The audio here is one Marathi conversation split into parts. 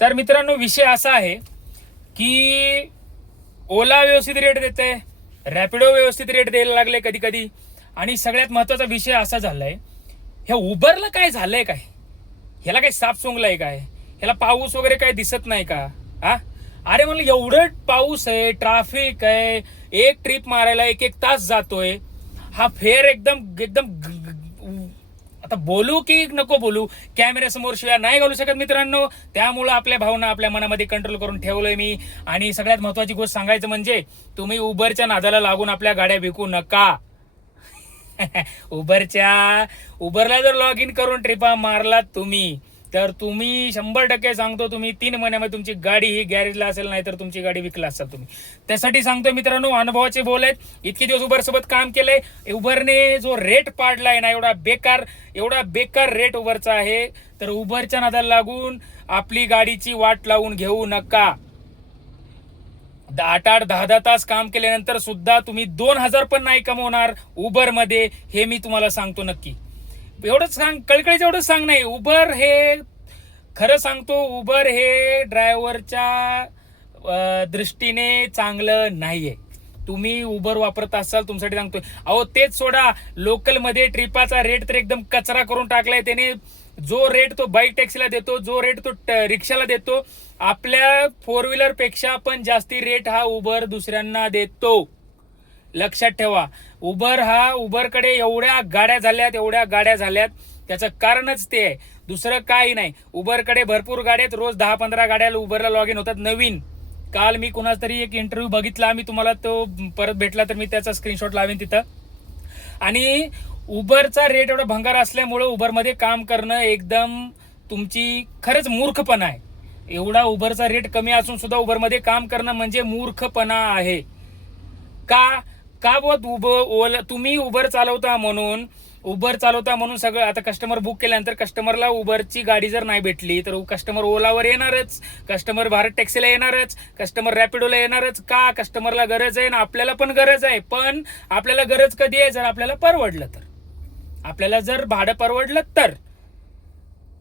तर मित्रांनो, विषय असा आहे की ओला व्यवस्थित रेट देते, रॅपिडो व्यवस्थित रेट द्यायला लागले कधी कधी. आणि सगळ्यात महत्वाचा विषय असा झालाय, ह्या उबरला काय झालंय काय, ह्याला काही साप सोंगलाय काय, ह्याला पाऊस वगैरे काय दिसत नाही का? हा, अरे म्हणलं एवढं पाऊस आहे, ट्रॅफिक आहे, एक ट्रिप मारायला एक एक तास जातोय. हा फेअर एकदम एकदम आता बोलू की नको बोलू, कॅमेऱ्यासमोर शिवाय नाही घालू शकत मित्रांनो. त्यामुळं आपल्या भावना आपल्या मनामध्ये कंट्रोल करून ठेवलंय मी. आणि सगळ्यात महत्वाची गोष्ट सांगायचं म्हणजे, तुम्ही उबरच्या नादाला लागून आपल्या गाड्या विकू नका. उबरला जर लॉग इन करून ट्रिपा मारलात तुम्ही, तर तुम्ही 100% सांगतो, तुम्ही 3 महिन्यामध्ये तुमची गाडी ही गॅरेजला असेल, नाही तर तुमची गाडी विकला असाल तुम्ही. त्यासाठी सांगतोय मित्रांनो, अनुभवाचे बोल आहेत. इतके दिवस उबर सोबत काम केलंय. उबरने जो रेट पाडलाय ना, एवढा बेकार रेट उबरचा आहे. तर उबरच्या नादाला लागून आपली गाडीची वाट लावून घेऊ नका. 8-8, 10-10 तास काम केल्यानंतर सुद्धा तुम्ही 2,000 पण नाही कमवणार उबर मध्ये, हे मी तुम्हाला सांगतो नक्की. एवढंच सांग, कळकळीचं एवढंच सांग. नाही, उबर हे खरं सांगतो, उबर हे ड्रायव्हरच्या दृष्टीने चांगलं नाहीये. तुम्ही उबर वापरत असाल, तुमच्यासाठी सांगतोय. अहो तेच सोडा, लोकल मध्ये ट्रिपाचा रेट तर एकदम कचरा करून टाकलाय त्याने. जो रेट तो बाईक टॅक्सीला देतो, जो रेट तो रिक्षाला देतो, आपल्या 4 व्हीलर पेक्षा पण जास्ती रेट हा उबर दुसऱ्यांना देतो. लक्षात ठेवा. उबरकडे एवढ्या गाड्या झाल्यात, त्याचं कारणच ते आहे, दुसरं काही नाही. उबरकडे भरपूर गाड्या आहेत, रोज 10-15 गाड्या उबरला लॉग इन होतात नवीन. काल मी कुणाचा तरी एक इंटरव्ह्यू बघितला, मी तुम्हाला तो परत भेटला तर मी त्याचा स्क्रीनशॉट लावेन तिथं. आणि उबरचा रेट एवढा भंगार असल्यामुळे उबरमध्ये काम करणं एकदम तुमची खरंच मूर्खपणा आहे. एवढा उबरचा रेट कमी असून सुद्धा उबरमध्ये काम करणं म्हणजे मूर्खपणा आहे. का का तुम्ही उबर चालवता म्हणून सगळं. आता कस्टमर बुक केल्यानंतर कस्टमरला उबरची गाडी जर नाही भेटली तर कस्टमर ओलावर येणारच, कस्टमर भारत टॅक्सीला येणारच, कस्टमर रॅपिडोला येणारच. का? कस्टमरला गरज आहे ना, आपल्याला पण गरज आहे. पण आपल्याला गरज कधी आहे? जर आपल्याला परवडलं तर. आपल्याला जर भाडं परवडलं तर.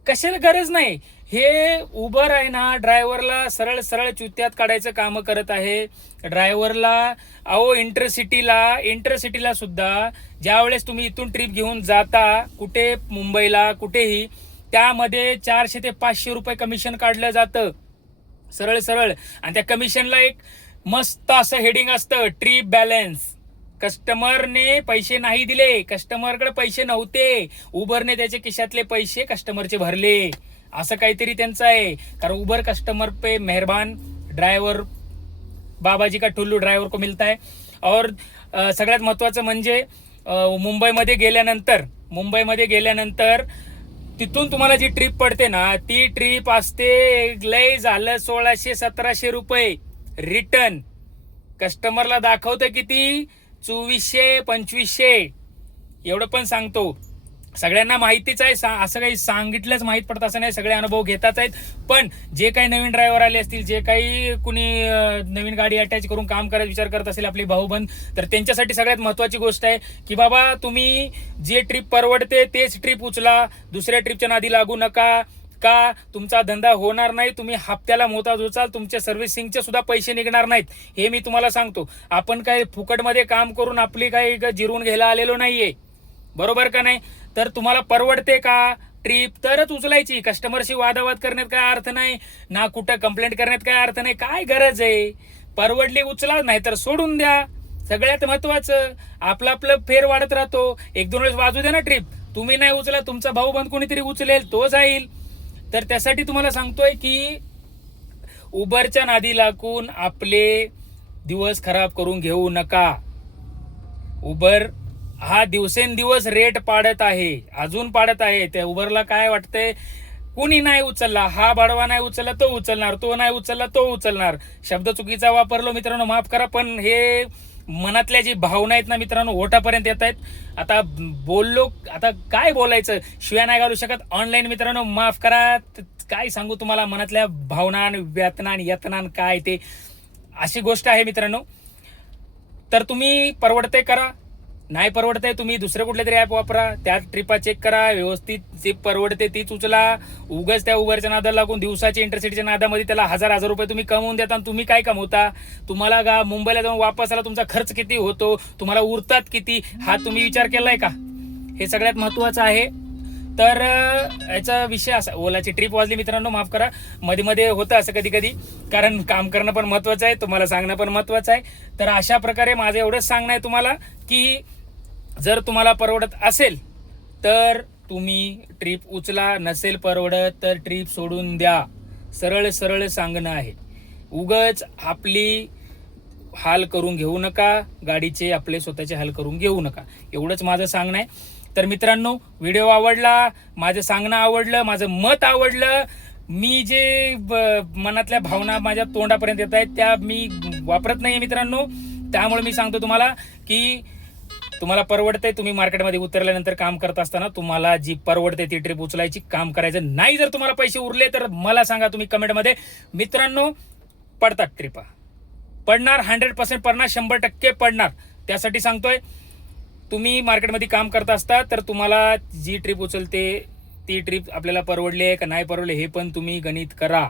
कशाला गरज नाही. हे उबर आहे ना, ड्रायव्हरला सरळ सरळ चुत्यात काढायचं काम करत आहे. ड्रायव्हरला अहो इंटरसिटीला सुद्धा ज्या वेळेस तुम्ही इथून ट्रिप घेऊन जाता कुठे, मुंबईला कुठेही, त्यामध्ये 400 ते 500 रुपये कमिशन काढलं जातं सरळ सरळ. आणि त्या कमिशनला एक मस्त असं हेडिंग असतं, ट्रिप बॅलन्स. कस्टमरने पैसे नाही दिले, कस्टमरकडे पैसे नव्हते, उबरने त्याचे खिशातले पैसे कस्टमरचे भरले, असं काहीतरी त्यांचं आहे. कारण उबर कस्टमर पे मेहरबान, ड्रायव्हर बाबाजी का टुल्लू ड्रायव्हर को मिलता है. और सगळ्यात महत्वाचं म्हणजे मुंबईमध्ये गेल्यानंतर तिथून तुम्हाला जी ट्रिप पडते ना, ती ट्रिप असते लय झालं 1600-1700 रुपये रिटर्न. कस्टमरला दाखवतं किती? 2400-2500. एवढं पण सांगतो, सगळ्यांना माहितीच आहे. असं काही सांगितलंच माहित पडतं असं नाही, सगळे अनुभव घेताच आहेत. पण जे काही नवीन ड्रायव्हर आले असतील, जे काही कुणी नवीन गाडी अटॅच करून काम करायचा विचार करत असेल आपली भाऊबंद, तर त्यांच्यासाठी सगळ्यात महत्वाची गोष्ट आहे की बाबा, तुम्ही जे ट्रिप परवडते तेच ट्रिप उचला, दुसऱ्या ट्रिपच्या नादी लागू नका. का? तुमचा धंदा होणार नाही, तुम्ही हप्त्याला मोताज होचाल, तुमच्या सर्व्हिसिंगचे सुद्धा पैसे निघणार नाहीत. हे मी तुम्हाला सांगतो. आपण काही फुकटमध्ये काम करून आपली काही जिरवून घ्यायला आलेलो नाहीये, बरोबर का नाही? तर तुम्हाला परवडते का ट्रिप, तरच उचलायची. कस्टमरशी वादावाद करण्यात काय अर्थ नाही ना, कुठं कंप्लेंट करण्यात काय अर्थ नाही. काय गरज आहे? परवडली उचला, नाही तर सोडून द्या. सगळ्यात महत्वाचं, आपलं फेर वाढत राहतो. 1-2 वेळेस वाजू द्या ना ट्रिप. तुम्ही नाही उचला, तुमचा भाऊबंद कोणीतरी उचलेल, तो जाईल. तर त्यासाठी तुम्हाला सांगतोय की उबरच्या नादी लागून आपले दिवस खराब करून घेऊ नका. उबर हा दिवसेंदिवस रेट पाडत आहे, अजून पाडत आहे. त्या उबरला काय वाटतंय, कुणी नाही उचलला, हा भाडवा नाही उचलला तो उचलणार, तो नाही उचलला तो उचलणार. शब्द चुकीचा वापरलो मित्रांनो, माफ करा. पण हे मनातल्या जी भावना आहेत ना मित्रांनो, ओठापर्यंत येत आहेत. आता बोललो, आता काय बोलायचं, शिव्या नाही घालू शकत ऑनलाईन मित्रांनो, माफ करा. काय सांगू तुम्हाला, मनातल्या भावना, व्यतना यत्नान काय ते, अशी गोष्ट आहे मित्रांनो. तर तुम्ही परवडते करा, नाही परवडत आहे तुम्ही दुसरे कुठले तरी ऍप वापरा, त्या ट्रिपा चेक करा, व्यवस्थित जे परवडते तीच उचला. उगाच त्या उबरच्या नादाला लागून दिवसाच्या इंटरसिटीच्या नादामध्ये त्याला हजार रुपये तुम्ही कमवून देता. तुम्ही काय कमवता? तुम्हाला मुंबईला जाऊन वापस आला तुमचा खर्च किती होतो, तुम्हाला उरतात किती, हा तुम्ही विचार केलाय का? हे सगळ्यात महत्वाचं आहे. तर याचा विषय असा, ओलाची ट्रिप वाजली मित्रांनो, माफ करा, मध्ये मध्ये होतं असं कधी कधी, कारण काम करणं पण महत्वाचं आहे, तुम्हाला सांगणं पण महत्वाचं आहे. तर अशा प्रकारे माझं एवढंच सांगणं आहे तुम्हाला की जर तुम्हाला परवडत असेल तर तुम्ही ट्रिप उचला, नसेल परवडत तर ट्रिप सोडून द्या. सरळ सरळ सांगणं आहे. उगच आपली हाल करून घेऊ नका, गाडीचे आपले स्वतःचे हाल करून घेऊ नका, एवढंच माझं सांगणं आहे. तर मित्रांनो, व्हिडिओ आवडला, माझं सांगणं आवडलं, माझं मत आवडलं, मी जे मनातल्या भावना माझ्या तोंडापर्यंत येत आहेत त्या मी वापरत नाहीये मित्रांनो. त्यामुळे मी सांगतो तुम्हाला की तुम्हाला परवडतंय, तुम्ही मार्केटमध्ये उतरल्यानंतर काम करत असताना तुम्हाला जी परवडते ती ट्रिप उचलायची, काम करायचं नाही. जर तुम्हाला पैसे उरले तर मला सांगा तुम्ही कमेंटमध्ये. मित्रांनो, पडतात ट्रिपा, पडणार, 100% पडणार, 100% पडणार. त्यासाठी सांगतोय, तुम्ही मार्केटमध्ये काम करत असता तर तुम्हाला जी ट्रिप उचलते ती ट्रिप आपल्याला परवडली आहे का नाही परवडली हे पण तुम्ही गणित करा.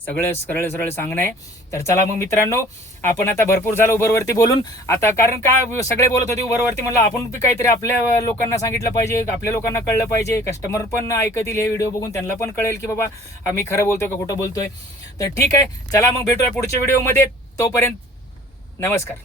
सगळं सरळ सरळ सांगणं आहे. तर चला मग मित्रांनो, आपण आता भरपूर झालं उबरवरती बोलून. आता कारण का सगळे बोलत होते उबरवरती, म्हणलं आपण काहीतरी आपल्या लोकांना सांगितलं पाहिजे, आपल्या लोकांना कळलं पाहिजे, कस्टमर पण ऐकतील हे व्हिडिओ बघून, त्यांना पण कळेल की बाबा आम्ही खरं बोलतोय का खोटं बोलतोय. तर ठीक आहे, चला मग भेटूया पुढच्या व्हिडिओमध्ये. तोपर्यंत नमस्कार.